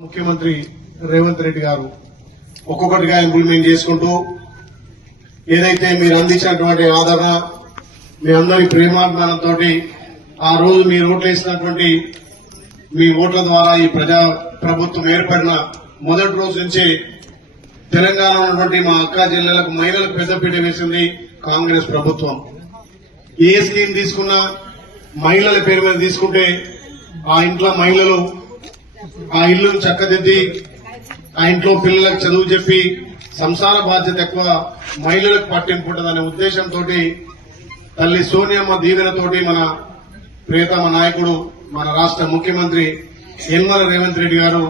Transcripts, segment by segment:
ముఖ్యమంత్రి రేవంత్ రెడ్డి గారు ఒక్కొక్కటిగా ఇంప్లిమెంట్ చేసుకుంటూ ఏదైతే మీరు అందించినటువంటి ఆదరణ మీ అందరి ప్రేమాభిమానంతో ఆ రోజు మీరు ఓట్లేసినటువంటి మీ ఓట్ల ద్వారా ఈ ప్రజా ప్రభుత్వం ఏర్పడిన మొదటి రోజు నుంచే తెలంగాణ ఉన్నటువంటి మా అక్క జిల్లాలకు మహిళలకు పెద్దపీట వేసింది కాంగ్రెస్ ప్రభుత్వం. ఏ స్కీమ్ తీసుకున్నా మహిళల పేరు మీద తీసుకుంటే ఆ ఇంట్లో మహిళలు ఆ ఇల్లును చక్కదిద్ది ఆ ఇంట్లో పిల్లలకు చదువు చెప్పి సంసార బాధ్యత ఎక్కువ మహిళలకు పట్టింపు ఉంటుందనే ఉద్దేశంతో తల్లి సోనియమ్మ దీవెనతోటి మన ప్రియతమ నాయకుడు మన రాష్ట్ర ముఖ్యమంత్రి యనమల రేవంత్ రెడ్డి గారు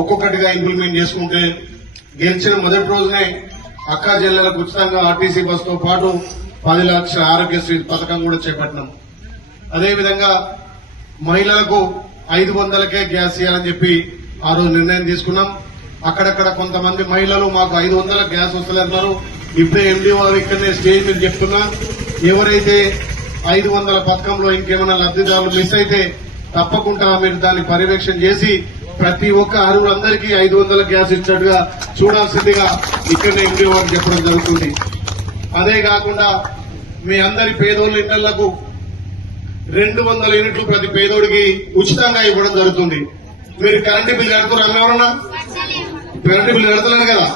ఒక్కొక్కటిగా ఇంప్లిమెంట్ చేసుకుంటే గెలిచిన మొదటి రోజునే అక్కా జిల్లాలకు ఉచితంగా ఆర్టీసీ బస్సుతో పాటు 10 లక్షల ఆరోగ్యశ్రీ పథకం కూడా చేపట్టినాం. అదేవిధంగా మహిళలకు 500కే గ్యాస్ ఇవ్వాలని చెప్పి ఆ రోజు నిర్ణయం తీసుకున్నాం. అక్కడక్కడ కొంతమంది మహిళలు మాకు 500 గ్యాస్ వస్తలేన్నారు. ఇప్పుడే ఎండీ వారు ఇక్కడనే స్టేజ్ మీద చెప్తున్నా, ఎవరైతే 500 పథకంలో ఇంకేమైనా లబ్దిదారులు మిస్ అయితే తప్పకుండా మీరు దాన్ని పర్యవేక్షణ చేసి ప్రతి ఒక్క అర్హులందరికీ 500 గ్యాస్ ఇచ్చినట్టుగా చూడాల్సిందిగా ఇక్కడనే ఎండీ వారు చెప్పడం జరుగుతుంది. అదే కాకుండా మీ అందరి పేదోళ్ళ ఇళ్లకు 200 యూనిట్లు ప్రతి పేదోడికి ఉచితంగా ఇవ్వడం జరుగుతుంది. మీరు కరెంటు బిల్లు కడుతున్నారు, ఎవరన్నా కరెంటు బిల్లు కడుతున్నారు కదా,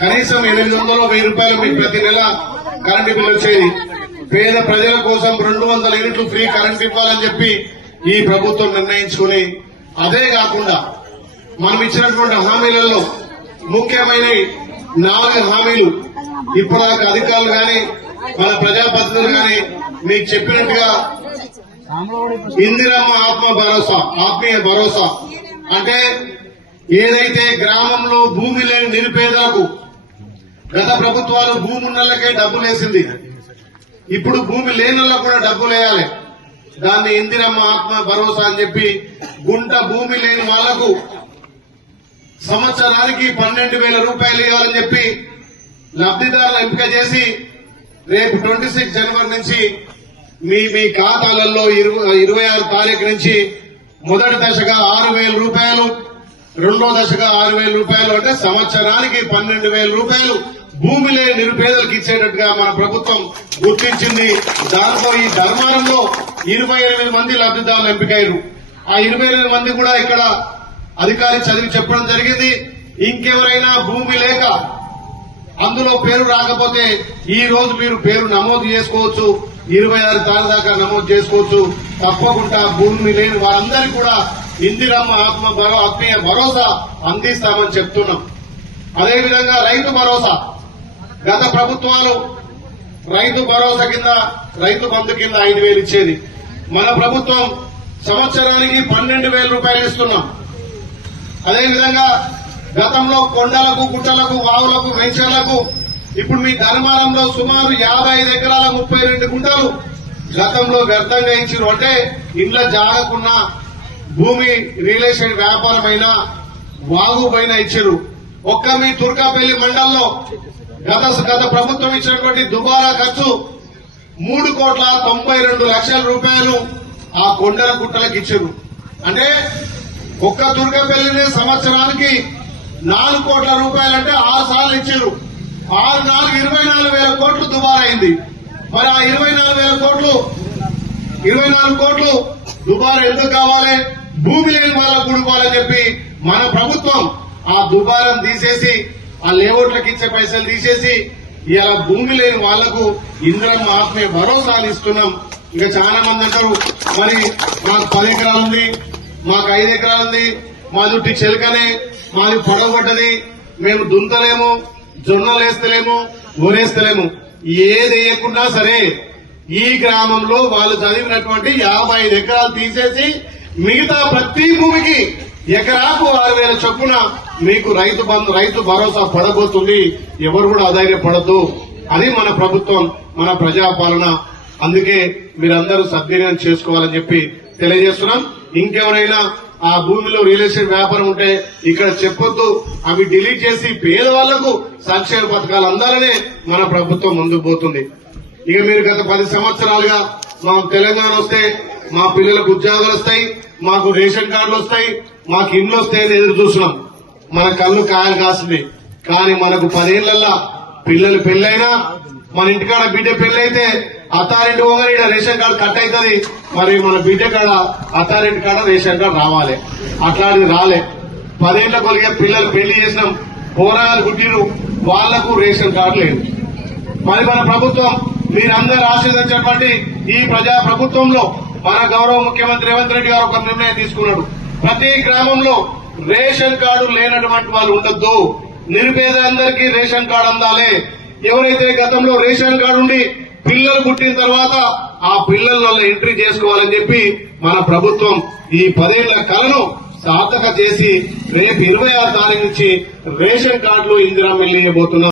కనీసం 800 1000 రూపాయలు మీకు ప్రతి నెల కరెంటు బిల్లు వచ్చేది. పేద ప్రజల కోసం 200 యూనిట్లు ఫ్రీ కరెంట్ ఇవ్వాలని చెప్పి ఈ ప్రభుత్వం నిర్ణయించుకుని, అదే కాకుండా మనం ఇచ్చినటువంటి హామీలలో ముఖ్యమైన 4 హామీలు ఇప్పటిదాకా అధికారులు గాని మన ప్రజాప్రతినిధులు గాని మీకు చెప్పినట్టుగా ఇందిరమ్మ ఆత్మీయ భరోసా అంటే ఏదైతే గ్రామంలో భూమి లేని నిరుపేదలకు గత ప్రభుత్వాలు భూమి ఉన్నళ్ళకే డబ్బులు వేసింది, ఇప్పుడు భూమి లేనుల్లో కూడా డబ్బులు వేయాలి. దాన్ని ఇందిరమ్మ ఆత్మ భరోసా అని చెప్పి గుంట భూమి లేని వాళ్లకు సంవత్సరానికి 12,000 రూపాయలు ఇవ్వాలని చెప్పి లబ్దిదారులు ఎంపిక చేసి రేపు 26 జనవరి నుంచి మీ ఖాతాలలో 26 తారీఖు నుంచి మొదటి దశగా 6,000 రూపాయలు, రెండో దశగా 6,000 రూపాయలు, అంటే సంవత్సరానికి 12,000 రూపాయలు భూమి లేని నిరుపేదలకు ఇచ్చేటట్టుగా మన ప్రభుత్వం గుర్తించింది. దాంతో ఈ ధర్మారంలో 28 మంది లబ్దిదారులు ఎంపికయ్యారు. ఆ 28 మంది కూడా ఇక్కడ అధికారి చదివి చెప్పడం జరిగింది. ఇంకెవరైనా భూమి లేక అందులో పేరు రాకపోతే ఈ రోజు మీరు పేరు నమోదు చేసుకోవచ్చు, 26 తారీఖు దాకా నమోదు చేసుకోవచ్చు. తప్పకుండా భూమి లేని వారందరికీ కూడా ఇందిరమ్మ ఆత్మీయ భరోసా అందిస్తామని చెప్తున్నాం. అదేవిధంగా రైతు భరోసా, గత ప్రభుత్వాలు రైతు భరోసా కింద రైతు బంధు కింద 5,000 ఇచ్చేది. మన ప్రభుత్వం సంవత్సరానికి 12,000 రూపాయలు ఇస్తున్నాం. అదేవిధంగా గతంలో కొండలకు, గుట్టలకు, వావులకు, వెంచర్లకు ఇప్పుడు మీ ధర్మారంలో సుమారు 55 ఎకరాల 32 గుంటలు గతంలో వ్యర్థంగా ఇచ్చారు. అంటే ఇండ్ల జాగకున్న భూమి రియల్ ఎస్టేట్ వ్యాపారమైన వాగు పైన ఇచ్చారు. ఒక్క మీ తుర్కాపల్లి మండలంలో గత ప్రభుత్వం ఇచ్చినటువంటి దుబారా ఖర్చు 3,92,00,000 రూపాయలు ఆ కొండల గుట్టలకు ఇచ్చారు. అంటే ఒక్క తుర్కాపల్లిని సంవత్సరానికి 4 కోట్ల రూపాయలంటే 6 సార్లు ఇచ్చారు. 24,000 కోట్లు దుబారా అయింది. మరి ఆ 24,000 కోట్లు దుబారా ఎందుకు కావాలి? భూమి లేని వాళ్ళకు కూడుకోవాలని చెప్పి మన ప్రభుత్వం ఆ దుబారం తీసేసి ఆ లేఅవుట్లకు ఇచ్చే పైసలు తీసేసి ఇలా భూమి లేని వాళ్లకు ఇందిరమ్మ ఆత్మీయ భరోసాలు ఇస్తున్నాం. ఇంకా చాలా మంది అంటారు, మరి మాకు 10 ఎకరాలు ఉంది, మాకు 5 ఎకరాలు ఉంది, మా చుట్టి చెలకనే, మాది పొడగొట్టది, మేము దుంతలేము, జొన్నలు వేస్తలేము, ఊరేస్తలేము. ఏది వేయకున్నా సరే ఈ గ్రామంలో వాళ్ళు చదివినటువంటి 55 ఎకరాలు తీసేసి మిగతా ప్రతి భూమికి ఎకరాకు 6,000 చొప్పున మీకు రైతు భరోసా పడబోతుంది. ఎవరు కూడా అధైర్యపడద్దు. అది మన ప్రభుత్వం, మన ప్రజాపాలన. అందుకే మీరందరూ సద్వినియోగం చేసుకోవాలని చెప్పి తెలియజేస్తున్నాం. ఇంకెవరైనా ఆ భూమిలో రియల్ ఎస్టేట్ వ్యాపారం ఉంటే ఇక్కడ చెప్పొద్దు, అవి డిలీట్ చేసి పేదవాళ్లకు సంక్షేమ పథకాలు అందాలనే మన ప్రభుత్వం ముందుకు పోతుంది. ఇక మీరు గత 10 సంవత్సరాలుగా మాకు తెలంగాణ వస్తే మా పిల్లలకు ఉద్యోగాలు వస్తాయి, మాకు రేషన్ కార్డులు వస్తాయి, మాకు ఇండ్లు వస్తాయని ఎదురు చూస్తున్నాం. మన కళ్ళు కాయలు కాస్తుంది. కానీ మనకు 10 ఏళ్లల్లా పిల్లలు పెళ్ళైనా, మన ఇంటికాడ బిడ్డ పెళ్ళైతే అత్తారింటి పోగానే ఇక్కడ రేషన్ కార్డు కట్ అవుతుంది. మరి మన బిడ్డ కాడ అత్తారింటి కాడ రేషన్ కార్డు రావాలి. అట్లాంటిది రాలే. 10 ఏళ్ల కొలిగే పిల్లలు పెళ్లి చేసినాం, పోరాగాలు గుట్టిరు, వాళ్లకు రేషన్ కార్డు లేదు. మరి మన ప్రభుత్వం మీరందరూ ఆశీర్వదించినటువంటి ఈ ప్రజా ప్రభుత్వంలో మన గౌరవ ముఖ్యమంత్రి రేవంత్ రెడ్డి గారు ఒక నిర్ణయం తీసుకున్నాడు. ప్రతి గ్రామంలో రేషన్ కార్డు లేనటువంటి వాళ్ళు ఉండొద్దు. నిరుపేదలందరికీ రేషన్ కార్డు అందాలి. ఎవరైతే గతంలో రేషన్ కార్డు ఉండి పిల్లలు పుట్టిన తర్వాత ఆ పిల్లల ఎంట్రీ చేసుకోవాలని చెప్పి మన ప్రభుత్వం ఈ 10 ఏళ్ల కలను సార్థక చేసి రేపు 26 తారీఖు నుంచి రేషన్ కార్డులు ఇందిరా మిల్లు ఇవ్వబోతున్నాం.